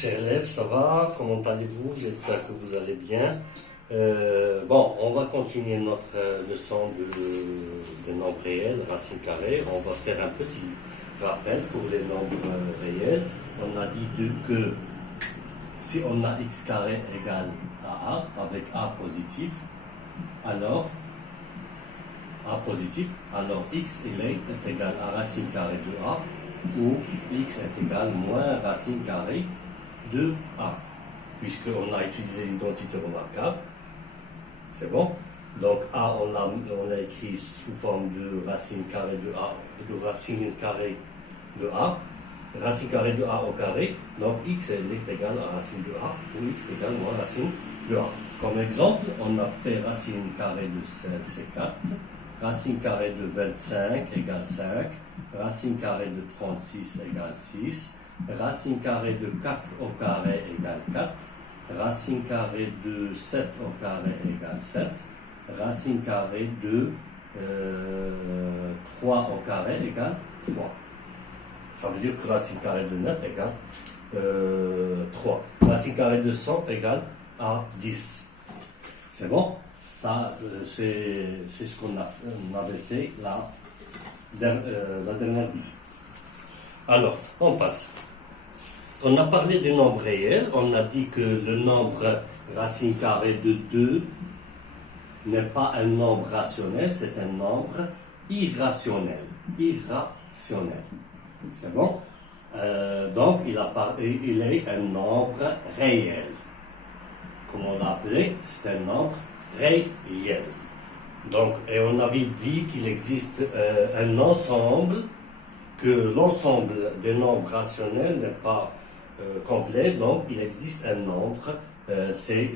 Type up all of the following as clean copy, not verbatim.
chers élèves, ça va? Comment allez-vous? J'espère que vous allez bien. Bon, on va continuer notre leçon de nombres réels, racines carrées. On va faire un petit rappel pour les nombres réels. On a dit que si on a x carré égale à a, avec a positif, alors x est égal à racine carrée de a, où x est égal moins racine carrée de a, puisqu'on a utilisé l'identité remarquable. C'est bon? Donc a, on l'a écrit sous forme de racine carrée de a, de racine carrée de a, racine carrée de a au carré. Donc x est égal à racine de a, ou x est égal moins racine de a. Comme exemple, on a fait racine carrée de 16, c'est 4. Racine carrée de 25 égale 5. Racine carrée de 36 égale 6. Racine carrée de 4 au carré égale 4. Racine carrée de 7 au carré égale 7. Racine carrée de 3 au carré égale 3. Ça veut dire que racine carrée de 9 égale 3. Racine carrée de 100 égale à 10. C'est bon? Ça, c'est ce qu'on avait fait la dernière vidéo. Alors, on passe. On a parlé des nombres réels. On a dit que le nombre racine carrée de 2 n'est pas un nombre rationnel, c'est un nombre irrationnel. Irrationnel. C'est bon? Donc, il est un nombre réel. Comme on l'a appelé, c'est un nombre réel. Donc, et on avait dit qu'il existe un ensemble, que l'ensemble des nombres rationnels n'est pas complet, donc il existe un nombre, c'est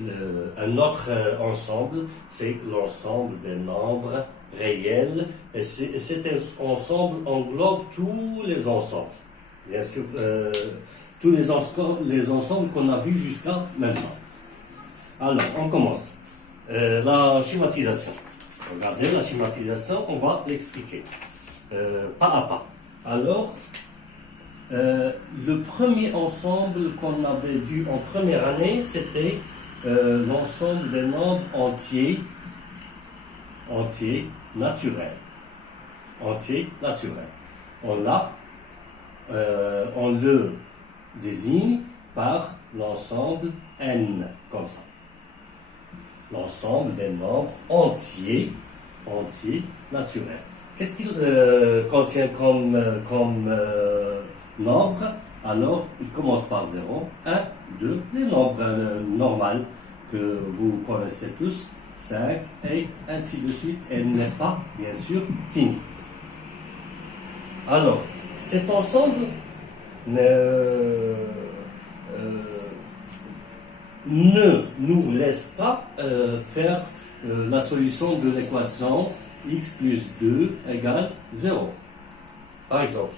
un autre ensemble, c'est l'ensemble des nombres réels, et cet ensemble englobe tous les ensembles, bien sûr, tous les ensembles qu'on a vus jusqu'à maintenant. Alors, on commence. La schématisation. Regardez, la schématisation, on va l'expliquer pas à pas. Alors, le premier ensemble qu'on avait vu en première année, c'était l'ensemble des nombres entiers naturels. Entiers naturels. On le désigne par l'ensemble n, comme ça. L'ensemble des nombres entiers naturels. Qu'est-ce qu'il contient comme nombre? Alors, il commence par 0, 1, 2, les nombres normaux que vous connaissez tous, 5, et ainsi de suite. Elle n'est pas, bien sûr, finie. Alors, cet ensemble ne nous laisse pas faire la solution de l'équation x plus 2 égale 0. Par exemple,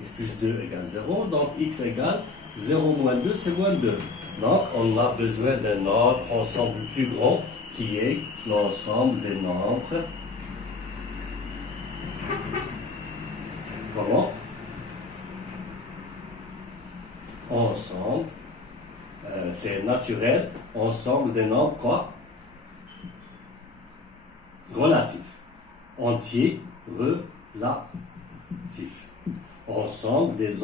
x plus 2 égale 0, donc x égale 0 moins 2, c'est moins 2. Donc, on a besoin d'un autre ensemble plus grand qui est l'ensemble des nombres. Comment? Ensemble. C'est naturel, ensemble des nombres quoi? Relatifs. Entier, relatif. Ensemble des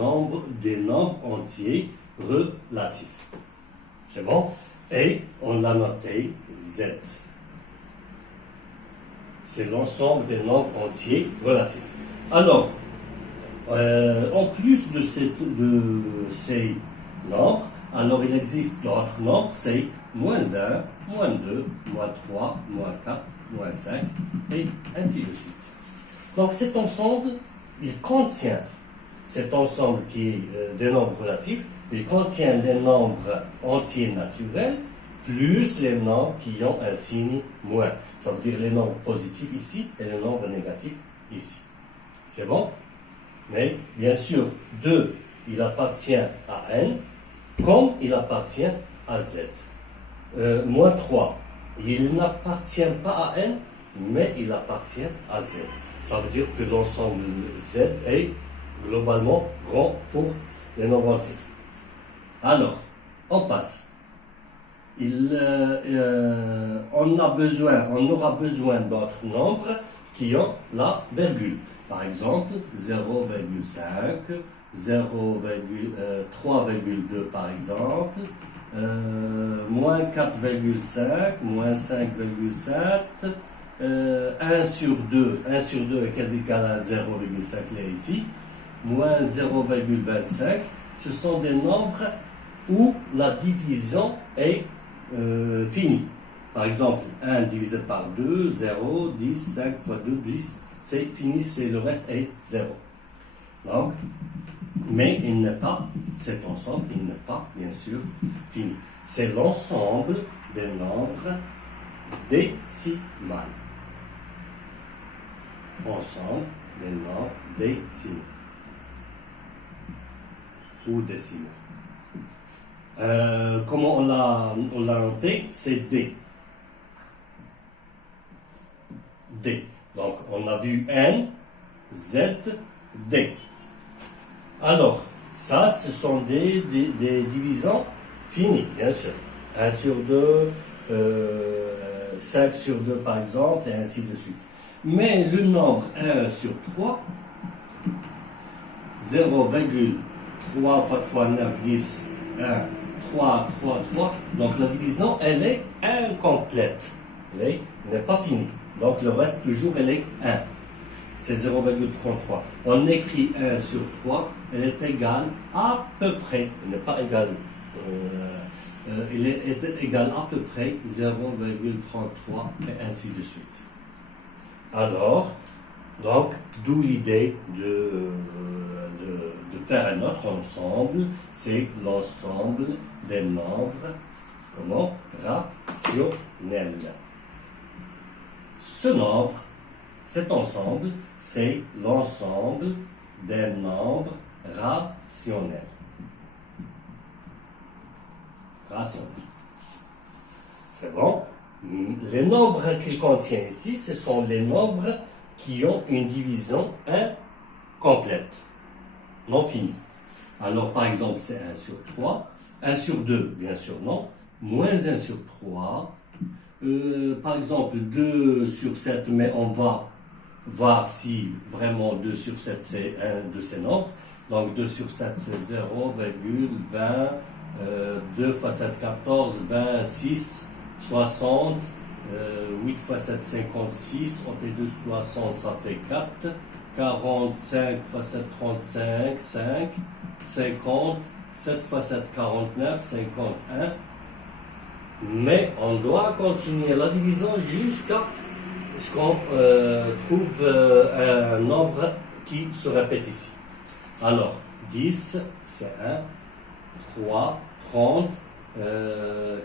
nombres entiers relatifs. C'est bon? Et on l'a noté Z. C'est l'ensemble des nombres entiers relatifs. Alors, en plus de ces nombres, alors il existe d'autres nombres, c'est moins 1, moins 2, moins 3, moins 4, moins 5, et ainsi de suite. Donc cet ensemble, il contient, cet ensemble qui est des nombres relatifs, il contient les nombres entiers naturels, plus les nombres qui ont un signe moins. Ça veut dire les nombres positifs ici, et les nombres négatifs ici. C'est bon? Mais bien sûr, 2, il appartient à n, comme il appartient à z. Moins 3, il n'appartient pas à n, mais il appartient à z. Ça veut dire que l'ensemble z est globalement grand pour les nombres entiers. Alors, on passe. On aura besoin d'autres nombres qui ont la virgule. Par exemple, 0,5, 3,2 par exemple, moins 4,5, moins 5,7, 1 sur 2 est égal à 0,5 là ici, moins 0,25, ce sont des nombres où la division est finie. Par exemple, 1 divisé par 2, 0, 10, 5 fois 2, 10, c'est fini, le reste est 0. Donc, mais il n'est pas, cet ensemble, il n'est pas, bien sûr, fini. C'est l'ensemble des nombres décimales. Ensemble des nombres décimaux. Ou décimaux. Comment on l'a noté? C'est D. D. Donc, on a vu N, Z, D. Alors, ça, ce sont des divisions finies, bien sûr. 1 sur 2, 5 sur 2 par exemple, et ainsi de suite. Mais le nombre 1 sur 3, 0,3 fois 3, 9, 10, 1, 3, 3, 3. Donc la division, elle est incomplète. Elle n'est pas finie. Donc le reste, toujours, elle est 1. C'est 0,33. On écrit 1 sur 3, elle est égale à peu près, elle n'est pas égale, elle est égale à peu près 0,33 et ainsi de suite. Alors, donc, d'où l'idée de faire un autre ensemble, c'est l'ensemble des nombres, comment? Rationnels. Ce nombre, cet ensemble, c'est l'ensemble des nombres rationnels. Rationnels. C'est bon? Les nombres qu'il contient ici, ce sont les nombres qui ont une division incomplète, non finie. Alors, par exemple, c'est 1 sur 3, 1 sur 2, bien sûr, non, moins 1 sur 3, par exemple, 2 sur 7, mais on va voir si vraiment 2 sur 7, c'est un de ces nombres. Donc, 2 sur 7, c'est 0,20, 2 fois 7, 14, 26, 60, 8 fois 7, 56, entre les deux 60, ça fait 4, 45 fois 7, 35, 5, 50, 7 fois 7, 49, 51. Mais on doit continuer la division jusqu'à ce qu'on trouve un nombre qui se répète ici. Alors, 10, c'est 1, 3, 30,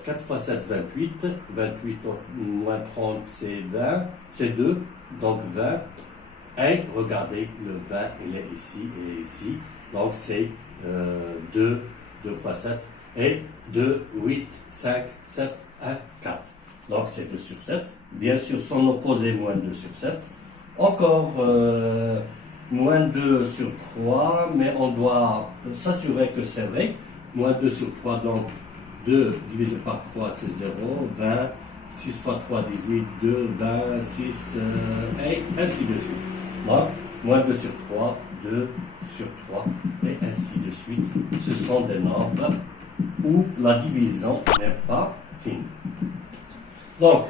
4 fois 7, 28, 28 moins 30, c'est 20, c'est 2, donc 20. Et regardez, le 20, il est ici et ici. Donc, c'est 2 fois 7, et 2, 8, 5, 7, 1, 4. Donc, c'est 2 sur 7. Bien sûr, son opposé, moins 2 sur 7. Encore moins 2 sur 3, mais on doit s'assurer que c'est vrai. Moins 2 sur 3, donc 2 divisé par 3, c'est 0, 20, 6 fois 3, 18, 2, 20, 6, et ainsi de suite. Donc, moins 2 sur 3, 2 sur 3, et ainsi de suite. Ce sont des nombres où la division n'est pas finie. Donc,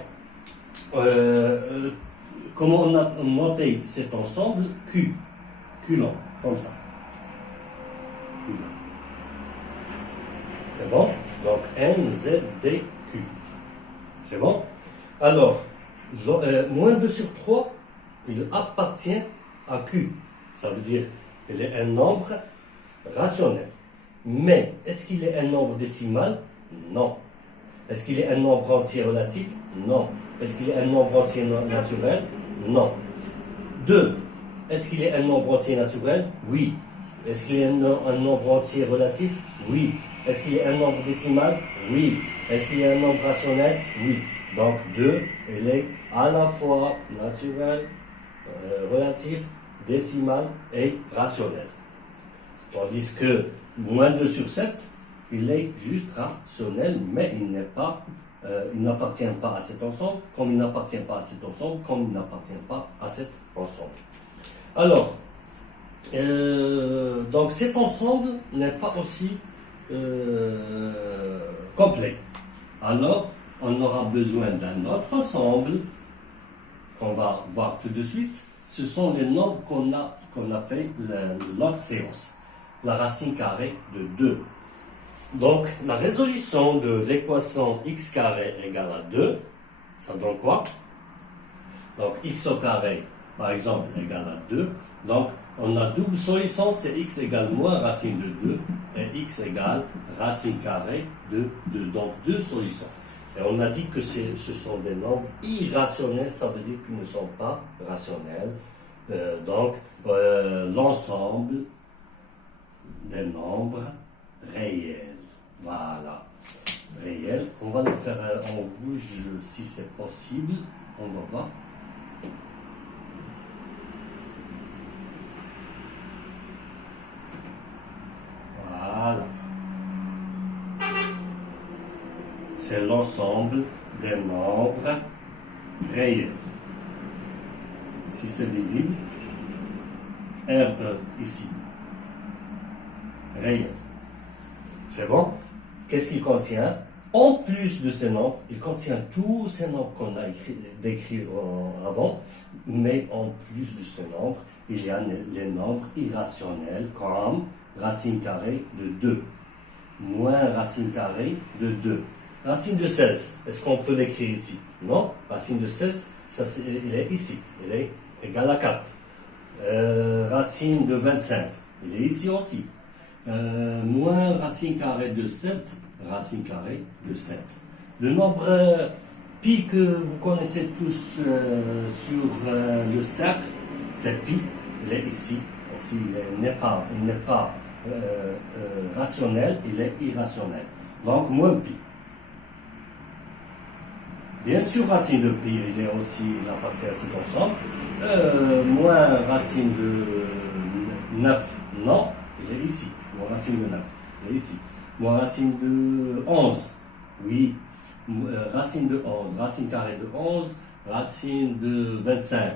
comment on a noté cet ensemble? Q, long, comme ça. Q long. C'est bon? Donc, N, Z, D, Q. C'est bon? Alors, moins 2 sur 3, il appartient à Q. Ça veut dire qu'il est un nombre rationnel. Mais, est-ce qu'il est un nombre décimal? Non. Est-ce qu'il est un nombre entier relatif? Non. Est-ce qu'il est un nombre entier naturel? Non. 2. Est-ce qu'il est un nombre entier naturel? Oui. Est-ce qu'il est un nombre entier relatif? Oui. Est-ce qu'il est un nombre décimal? Oui. Est-ce qu'il est un nombre rationnel? Oui. Donc 2, il est à la fois naturel, relatif, décimal et rationnel. Tandis que moins 2 sur 7, il est juste rationnel, mais il n'appartient pas à cet ensemble, comme il n'appartient pas à cet ensemble, comme il n'appartient pas à cet ensemble. Alors, donc cet ensemble n'est pas aussi complet. Alors, on aura besoin d'un autre ensemble qu'on va voir tout de suite. Ce sont les nombres qu'on a fait l'autre séance. La racine carrée de 2. Donc, la résolution de l'équation x carré égale à 2, ça donne quoi? Donc, x au carré, par exemple, égale à 2. Donc, on a double solution, c'est x égale moins racine de 2 et x égale racine carrée de 2. Donc, deux solutions. Et on a dit que ce sont des nombres irrationnels, ça veut dire qu'ils ne sont pas rationnels. Donc, l'ensemble des nombres réels. Voilà. Réels. On va le faire en rouge si c'est possible. On va voir. Voilà. C'est l'ensemble des nombres réels. Si c'est visible, RE ici. Réel. C'est bon? Qu'est-ce qu'il contient? En plus de ces nombres, il contient tous ces nombres qu'on a décrits avant, mais en plus de ces nombres, il y a les nombres irrationnels comme racine carrée de 2, moins racine carrée de 2. Racine de 16, est-ce qu'on peut l'écrire ici? Non, racine de 16, il est ici, il est égal à 4. Racine de 25, il est ici aussi. Moins racine carrée de 7, racine carrée de 7. Le nombre pi que vous connaissez tous sur le cercle, c'est pi, il est ici aussi, il n'est pas rationnel, il est irrationnel. Donc moins pi. Bien sûr, racine de pi, il est aussi, il appartient à cet ensemble. Moins racine de 9, non, il est ici. Moins racine de 9, il est ici. Moins racine de 11, oui. Racine de 11, racine carrée de 11, racine de 25,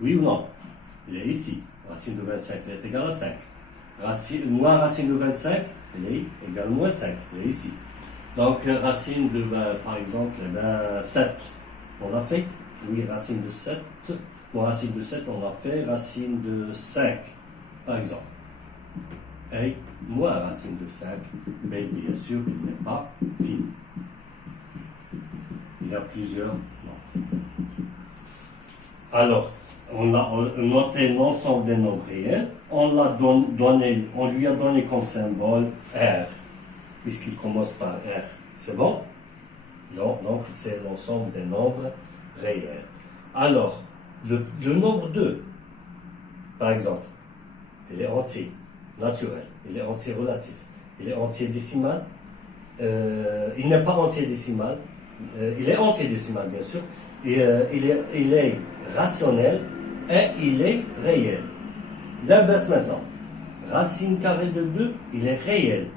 oui ou non? Il est ici. Racine de 25, il est égal à 5. Moins racine de 25, il est égal à moins 5, il est ici. Donc, racine de, par exemple, 7, on l'a fait. Oui, racine de 7. Bon, racine de 7, on l'a fait. Racine de 5, par exemple. Et moins racine de 5, mais bien sûr, il n'est pas fini. Il y a plusieurs nombres. Alors, on a noté l'ensemble des nombres réels. On lui a donné comme symbole R, puisqu'il commence par R. C'est bon? Donc, c'est l'ensemble des nombres réels. Alors, le nombre 2, par exemple, il est entier, naturel, il est entier relatif, il est entier décimal, il n'est pas entier décimal, il est entier décimal, bien sûr, et, il est rationnel et il est réel. L'inverse maintenant. Racine carrée de 2, il est réel.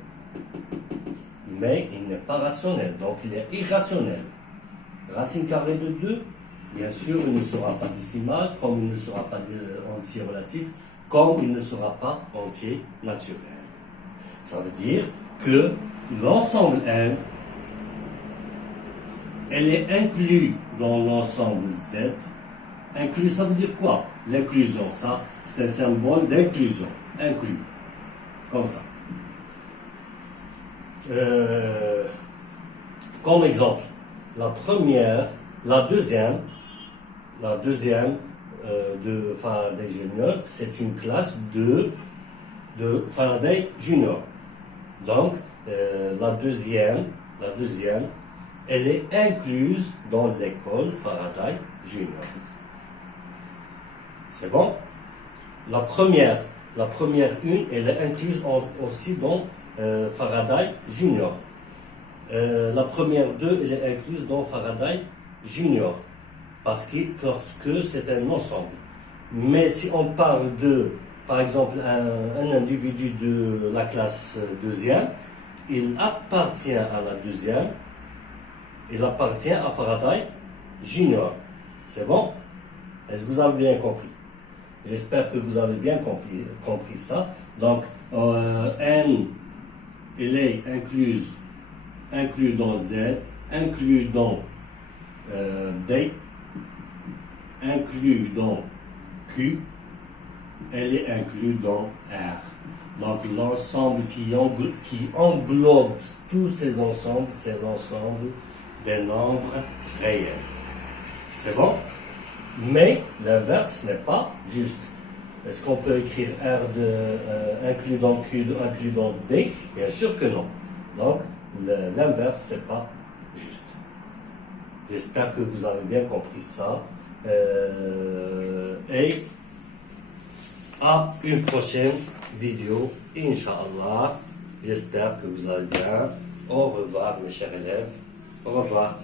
Mais il n'est pas rationnel, donc il est irrationnel. Racine carrée de 2, bien sûr, il ne sera pas décimal, comme il ne sera pas entier relatif, comme il ne sera pas entier naturel. Ça veut dire que l'ensemble N, elle est inclus dans l'ensemble Z. Inclus, ça veut dire quoi? L'inclusion, ça, c'est un symbole d'inclusion. Inclus. Comme ça. Comme exemple, la deuxième de Faraday Junior, c'est une classe de Faraday Junior. Donc, la deuxième, elle est incluse dans l'école Faraday Junior. C'est bon? La première une, elle est incluse aussi dans Faraday Junior. La première 2, elle est incluse dans Faraday Junior. Parce que c'est un ensemble. Mais si on parle de, par exemple, un individu de la classe deuxième, il appartient à la deuxième, il appartient à Faraday Junior. C'est bon? Est-ce que vous avez bien compris? J'espère que vous avez bien compris ça. Donc, N, il est inclus dans Z, inclus dans D, inclus dans Q, elle est inclus dans R. Donc l'ensemble qui englobe tous ces ensembles, c'est l'ensemble des nombres réels. C'est bon? Mais l'inverse n'est pas juste. Est-ce qu'on peut écrire R inclus dans Q, inclus dans D? Bien sûr que non. Donc l'inverse, c'est pas juste. J'espère que vous avez bien compris ça. Et à une prochaine vidéo, Inch'Allah. J'espère que vous allez bien. Au revoir mes chers élèves. Au revoir.